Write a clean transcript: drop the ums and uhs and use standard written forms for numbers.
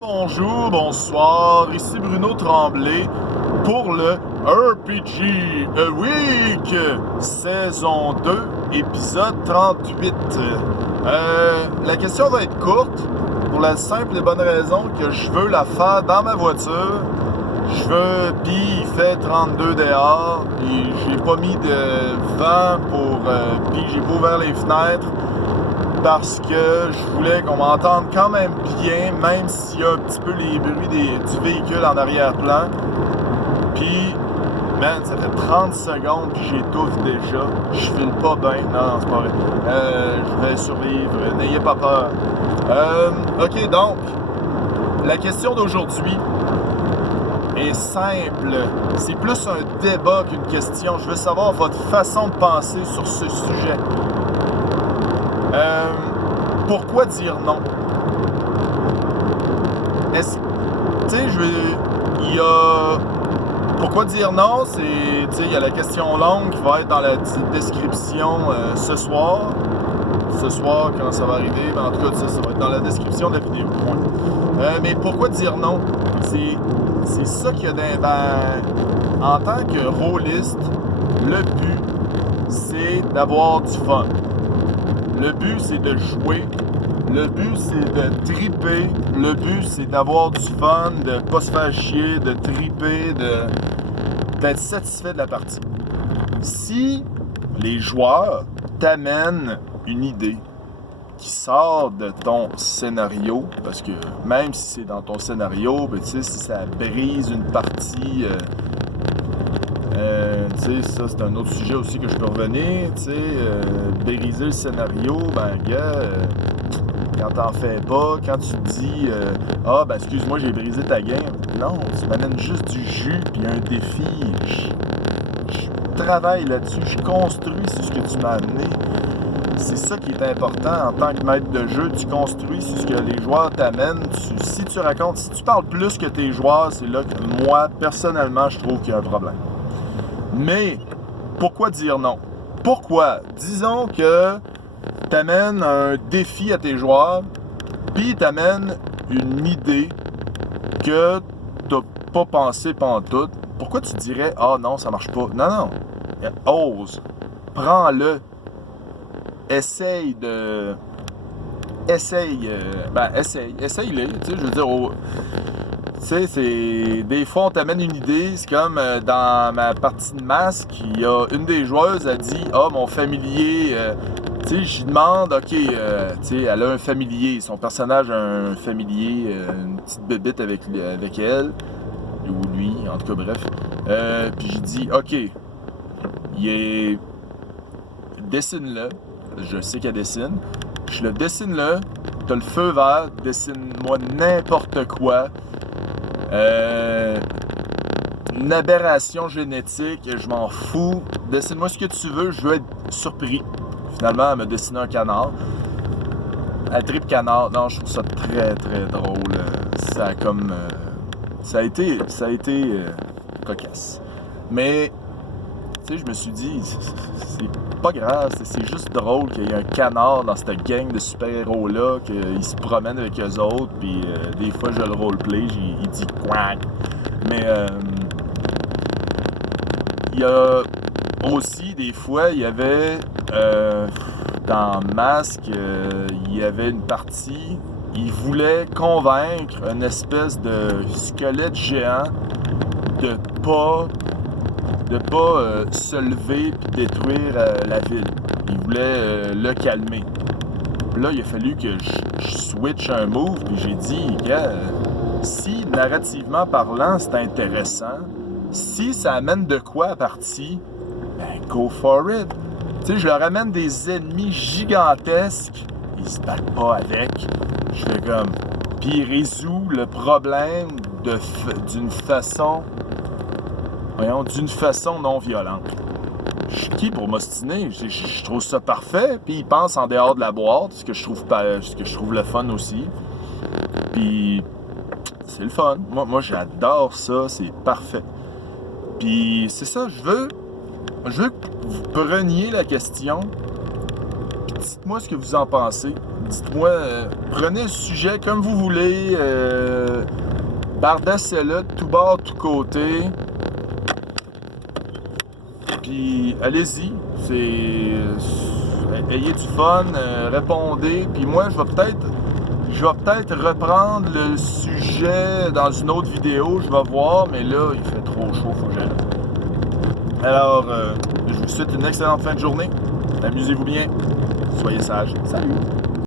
Bonjour, bonsoir, ici Bruno Tremblay pour le RPG A Week, saison 2, épisode 38. La question va être courte, pour la simple et bonne raison que je veux la faire dans ma voiture. Puis il fait 32 dehors, et j'ai pas mis de vent puis j'ai pas ouvert les fenêtres. Parce que je voulais qu'on m'entende quand même bien, même s'il y a un petit peu les bruits du véhicule en arrière-plan. Puis, man, ça fait 30 secondes puis j'étouffe déjà. Je file pas bien. Non, c'est pas vrai. Je vais survivre. N'ayez pas peur. OK, donc, la question d'aujourd'hui est simple. C'est plus un débat qu'une question. Je veux savoir votre façon de penser sur ce sujet. Pourquoi dire non? Tu sais, il y a... Pourquoi dire non? C'est, tu sais, il y a la question longue qui va être dans la description ce soir. Ce soir, quand ça va arriver, ben, en tout cas, ça va être dans la description de la vidéo. Mais pourquoi dire non? C'est ça qu'il y a en tant que rôliste, le but, c'est d'avoir du fun. Le but, c'est de jouer. Le but, c'est de triper. Le but, c'est d'avoir du fun, de pas se faire chier, de triper, d'être satisfait de la partie. Si les joueurs t'amènent une idée qui sort de ton scénario, parce que même si c'est dans ton scénario, ben, tu sais, si ça brise une partie... tu sais, ça c'est un autre sujet aussi que je peux revenir, tu sais, briser le scénario, ben gars, quand t'en fais pas, quand tu te dis ben excuse-moi j'ai brisé ta game, non, tu m'amènes juste du jus puis un défi, je travaille là-dessus, je construis sur ce que tu m'as amené. C'est ça qui est important en tant que maître de jeu, tu construis sur ce que les joueurs t'amènent, si tu parles plus que tes joueurs, c'est là que moi, personnellement, je trouve qu'il y a un problème. Mais, pourquoi dire non? Pourquoi? Disons que tu amènes un défi à tes joueurs, puis tu amènes une idée que tu n'as pas pensé pantoute. Pourquoi tu dirais « Ah non, ça marche pas ». Non. Ose. Prends-le. Essaye-le. Essaye-le. Tu sais, je veux dire... Tu sais, c'est... Des fois, on t'amène une idée. C'est comme dans ma partie de masque, il y a une des joueuses a dit « Ah, mon familier... tu sais, j'y demande, OK, tu sais, elle a un familier. Son personnage a un familier, une petite bébite avec elle. Ou lui, en tout cas, bref. Puis j'ai dit « OK, dessine-le. » Je sais qu'elle dessine. Je le dessine-le. T'as le feu vert. Dessine-moi n'importe quoi. Une aberration génétique, je m'en fous. Dessine-moi ce que tu veux, je veux être surpris. Finalement, elle m'a dessiné un canard. Elle tripe canard. Non, je trouve ça très, très drôle. Ça a été cocasse. Mais, tu sais, je me suis dit, c'est pas grave, c'est juste drôle qu'il y ait un canard dans cette gang de super-héros-là, qu'ils se promènent avec eux autres, puis des fois, je le roleplay, il dit « quack ». Mais, il y a aussi, des fois, il y avait, dans Masque, il y avait une partie, il voulait convaincre une espèce de squelette géant de pas se lever et détruire la ville. Il voulait le calmer. Là, il a fallu que je switch un move, puis j'ai dit, gars, si narrativement parlant, c'est intéressant, si ça amène de quoi à partie, ben go for it. Tu sais, je leur amène des ennemis gigantesques, ils se battent pas avec. Je fais comme... Puis il résout le problème d'une façon non violente. Je suis qui pour m'ostiner? Je trouve ça parfait, puis il pense en dehors de la boîte, ce que je trouve le fun aussi. Puis c'est le fun. Moi j'adore ça, c'est parfait. Puis c'est ça, je veux que vous preniez la question, puis dites-moi ce que vous en pensez. Dites-moi, prenez le sujet comme vous voulez. Bardassez-le de tout bord, de tout côté. Puis allez-y. Ayez du fun, répondez. Puis moi, je vais peut-être reprendre le sujet dans une autre vidéo. Je vais voir, mais là, il fait trop chaud, faut que j'aille. Alors, je vous souhaite une excellente fin de journée. Amusez-vous bien. Soyez sages. Salut!